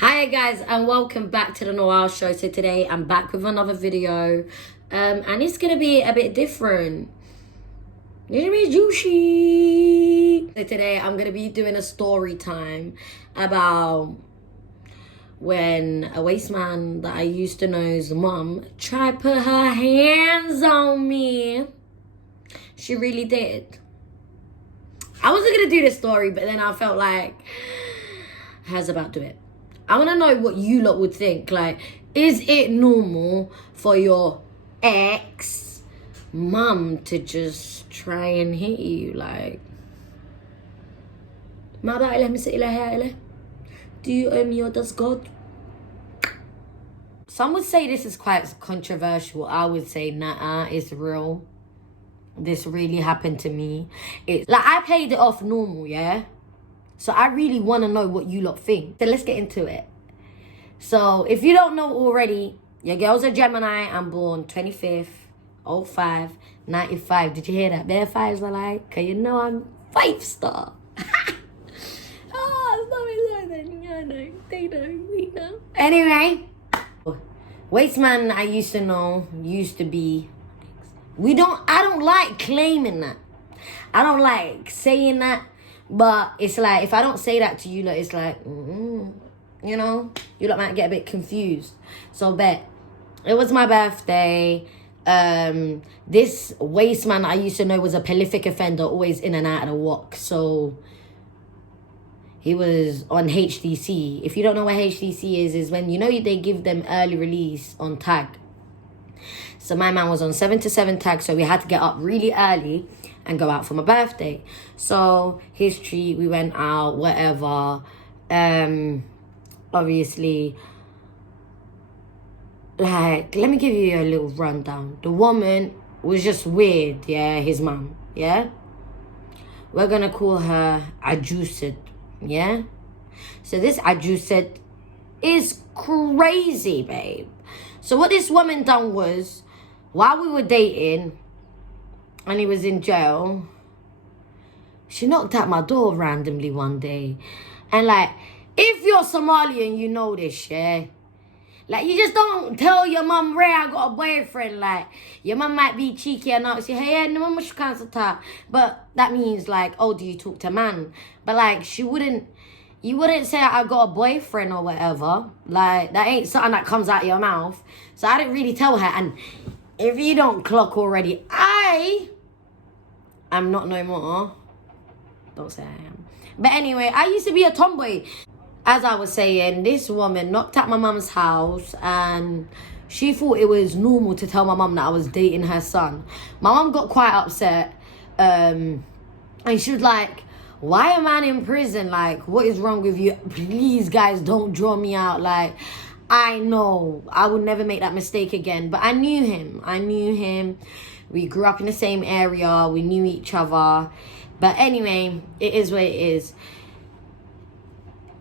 Hi guys, and welcome back to the Noel Show. So today I'm back with another video, and it's gonna be a bit different. It's gonna be juicy. So today I'm gonna be doing a story time about when a waste man that I used to know's mum tried to put her hands on me. She really did. I wasn't gonna do this story, but then I felt like, how's about do it? I want to know what you lot would think. Like, is it normal for your ex mum to just try and hit you? Like, do you owe me or does God? Some would say this is quite controversial. I would say, nah, it's real. This really happened to me. It's like I played it off normal, yeah? So I really want to know what you lot think. So let's get into it. So if you don't know already, your girl's a Gemini. I'm born 25th, 05, 95. Did you hear that? Bare fives are like, cause you know I'm 5-star. Oh, they know, we know. Anyway, waste man I used to know, used to be. I don't like claiming that. I don't like saying that. But it's like, if I don't say that to you, like, it's like, you know, you lot might get a bit confused. So bet, it was my birthday. This waste man I used to know was a prolific offender, always in and out of the walk. So he was on HDC. If you don't know what HDC is when, you know, they give them early release on tag. So my man was on 7 to 7 tag, so we had to get up really early and go out for my birthday. So his treat, we went out, whatever. Obviously, like, let me give you a little rundown. The woman was just weird, yeah, his mum, yeah? We're gonna call her Ajusid, yeah? So this Ajusid is crazy, babe. So what this woman done was, while we were dating, and he was in jail, she knocked at my door randomly one day. And like, if you're Somalian, you know this, yeah? Like, you just don't tell your mum, Ray, I got a boyfriend. Like, your mum might be cheeky and ask you, hey, no mum, she can't talk. But that means like, oh, do you talk to man? But like, you wouldn't say I got a boyfriend or whatever. Like, that ain't something that comes out of your mouth. So I didn't really tell her. And if you don't clock already, I'm not no more. Don't say I am. But anyway, I used to be a tomboy. As I was saying, this woman knocked at my mum's house and she thought it was normal to tell my mum that I was dating her son. My mum got quite upset. And she was like, why a man in prison? Like, what is wrong with you? Please, guys, don't draw me out. Like, I know I would never make that mistake again. But I knew him. We grew up in the same area. We knew each other. But anyway, it is what it is.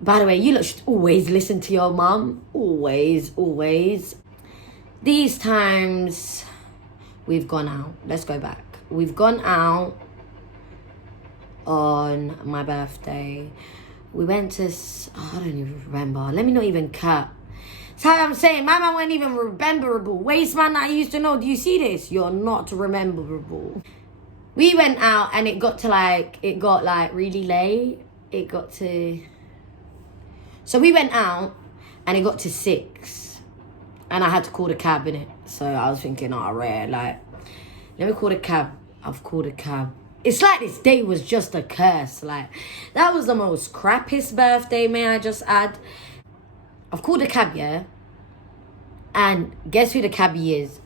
By the way, you lot should always listen to your mum. Always, always. These times, we've gone out. Let's go back. We've gone out on my birthday. We went to, I don't even remember. Let me not even cut. That's how I'm saying. My man wasn't even rememberable. Waste man that I used to know. Do you see this? You're not rememberable. We went out and it got really late. So we went out and it got to 6. And I had to call the cab, innit? So I was thinking, rare, like, let me call the cab. I've called a cab. It's like this day was just a curse. Like, that was the most crappiest birthday, may I just add. I've called a cab, yeah? And guess who the cabbie is?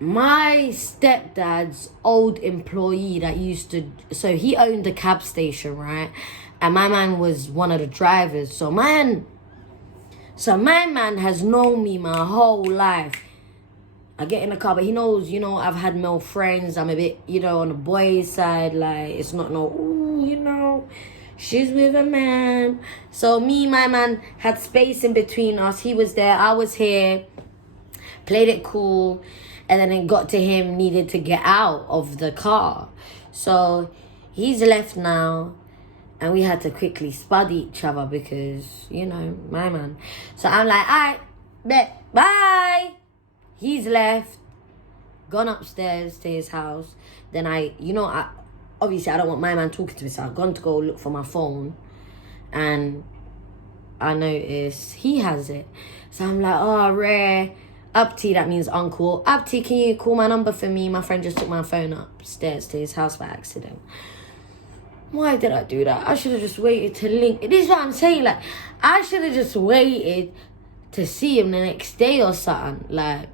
My stepdad's old employee that so he owned the cab station, right? And my man was one of the drivers. So my man has known me my whole life. I get in the car, but he knows, you know, I've had male friends. I'm a bit, you know, on the boys' side. Like, it's not you know, she's with a man. So my man had space in between us. He was there, I was here. Played it cool. And then it got to him needed to get out of the car. So he's left now. And we had to quickly spud each other because, you know, my man. So I'm like, all right, bet, bye. He's left, gone upstairs to his house. Then obviously I don't want my man talking to me, so I've gone to go look for my phone. And I noticed he has it. So I'm like, oh, rare. Abti, that means uncle. Abti, can you call my number for me? My friend just took my phone upstairs to his house by accident. Why did I do that? I should have just waited to link. This is what I'm saying. Like, I should have just waited to see him the next day or something. Like,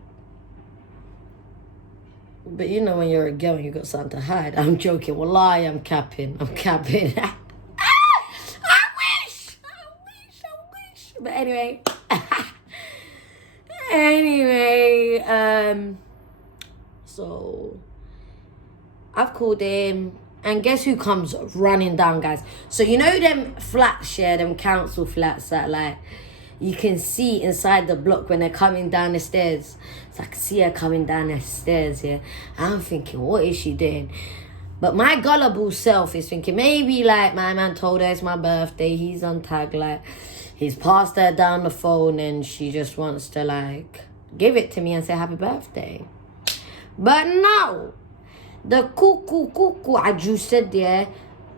but you know when you're a girl and you got something to hide. I'm joking. Wallahi, I'm capping. I wish. But anyway. So I've called him. And guess who comes running down, guys? So you know them flats, them council flats that like you can see inside the block when they're coming down the stairs. So I can see her coming down the stairs, yeah. I'm thinking, what is she doing? But my gullible self is thinking, maybe like my man told her it's my birthday, he's on tag, like he's passed her down the phone and she just wants to like give it to me and say happy birthday. But no. The cuckoo Ajused there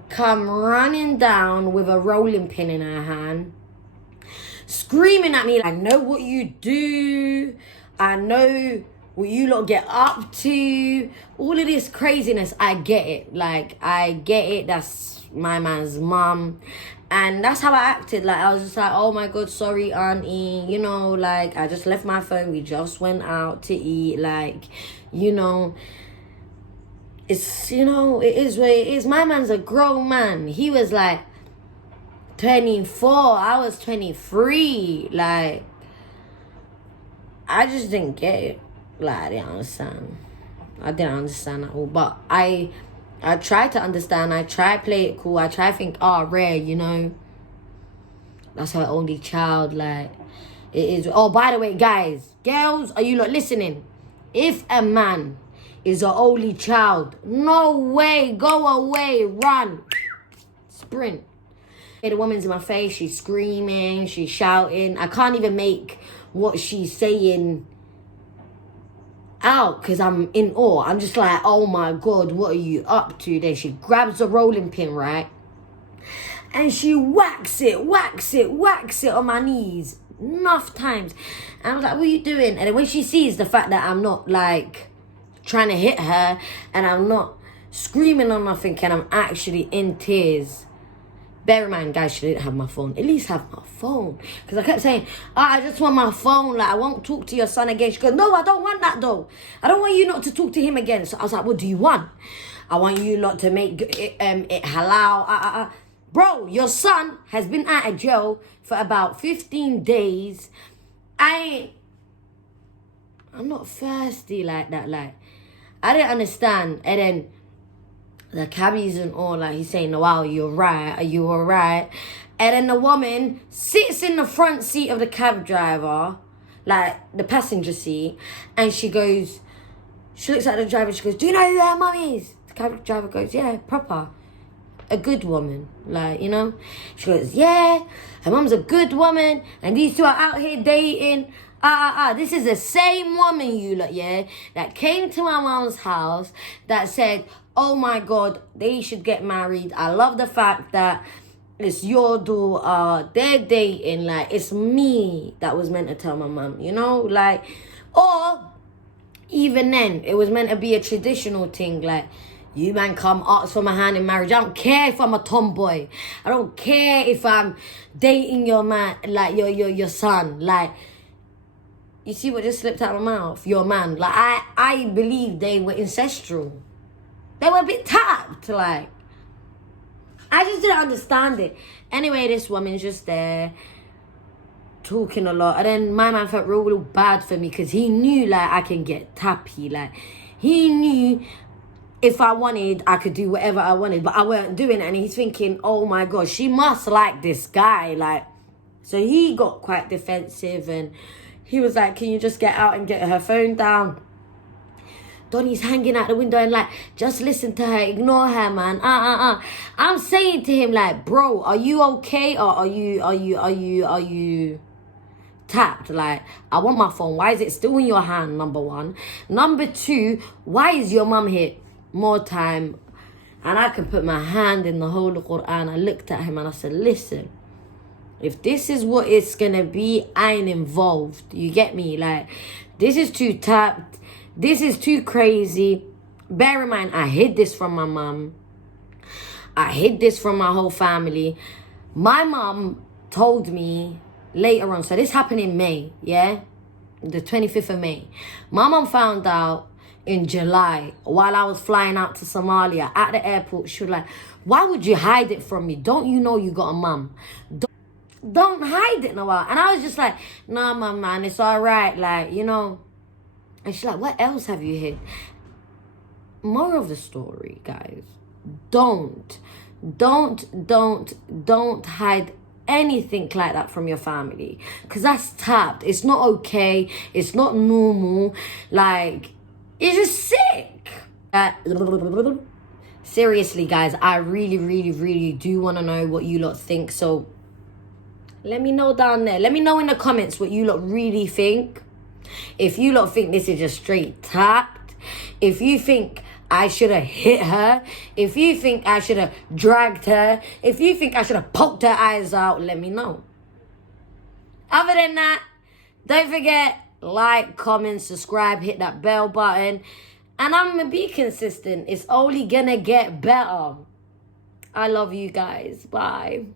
come running down with a rolling pin in her hand, screaming at me like, I know what you do, I know what you lot get up to, all of this craziness. I get it, that's my man's mum. And that's how I acted. Like, I was just like, oh my God, sorry, auntie. You know, like, I just left my phone. We just went out to eat. Like, you know, it's, you know, it is what it is. My man's a grown man. He was like 24. I was 23. Like, I just didn't get it. Like, I didn't understand. I didn't understand at all. But I try to understand. I try to play it cool. I try to think, oh, rare, you know. That's her only child. Like, it is. Oh, by the way, guys, girls, are you lot listening? If a man is an only child, no way, go away, run, sprint. The woman's in my face. She's screaming. She's shouting. I can't even make what she's saying out because I'm in awe. I'm just like, oh my God, what are you up to? Then she grabs a rolling pin, right? And she whacks it on my knees enough times. And I was like, what are you doing? And then when she sees the fact that I'm not like trying to hit her and I'm not screaming or nothing and I'm actually in tears. Bear in mind, guys, she didn't have my phone. At least have my phone. Because I kept saying, I just want my phone. Like, I won't talk to your son again. She goes, no, I don't want that, though. I don't want you not to talk to him again. So I was like, what do you want? I want you not to make it halal. Bro, your son has been out of jail for about 15 days. I'm not thirsty like that. Like, I didn't understand. And then the cabbies and all, like, he's saying, wow, you're right. Are you all right? And then the woman sits in the front seat of the cab driver, like, the passenger seat, and she goes, she looks at the driver, she goes, do you know who her mum is? The cab driver goes, yeah, proper. A good woman, like, you know? She goes, yeah, her mum's a good woman, and these two are out here dating. This is the same woman, you lot, yeah, that came to my mum's house that said, oh my God, they should get married. I love the fact that it's your daughter, they're dating. Like, it's me that was meant to tell my mum, you know? Like, or even then, it was meant to be a traditional thing. Like, you man come ask for my hand in marriage. I don't care if I'm a tomboy. I don't care if I'm dating your man, like your son. Like, you see what just slipped out of my mouth? Your man. Like, I believe they were ancestral. They were a bit tapped, like. I just didn't understand it. Anyway, this woman's just there, talking a lot. And then my man felt real bad for me because he knew, like, I can get tappy. Like, he knew if I wanted, I could do whatever I wanted. But I weren't doing it. And he's thinking, oh, my God, she must like this guy. Like, so he got quite defensive. And he was like, can you just get out and get her phone down? Donnie's hanging out the window and like, just listen to her, ignore her, man. I'm saying to him like, bro, are you okay or are you tapped? Like, I want my phone. Why is it still in your hand? Number one. Number two, why is your mum here more time? And I can put my hand in the Holy Quran. I looked at him and I said, listen, if this is what it's gonna be, I ain't involved. You get me? Like, this is too tapped. This is too crazy. Bear in mind, I hid this from my mum. I hid this from my whole family. My mum told me later on, so this happened in May, yeah? The 25th of May. My mum found out in July while I was flying out to Somalia at the airport. She was like, why would you hide it from me? Don't you know you got a mum? Don't hide it, Noah. And I was just like, nah, man, it's all right. Like, you know. And she's like, what else have you hid? Moral of the story, guys. Don't hide anything like that from your family. Because that's tapped. It's not okay. It's not normal. Like, it's just sick. Seriously, guys, I really do want to know what you lot think. So, let me know down there. Let me know in the comments what you lot really think. If you lot think this is just straight tapped. If you think I should have hit her. If you think I should have dragged her. If you think I should have poked her eyes out, let me know. Other than that, don't forget, like, comment, subscribe, hit that bell button. And I'm going to be consistent. It's only going to get better. I love you guys. Bye.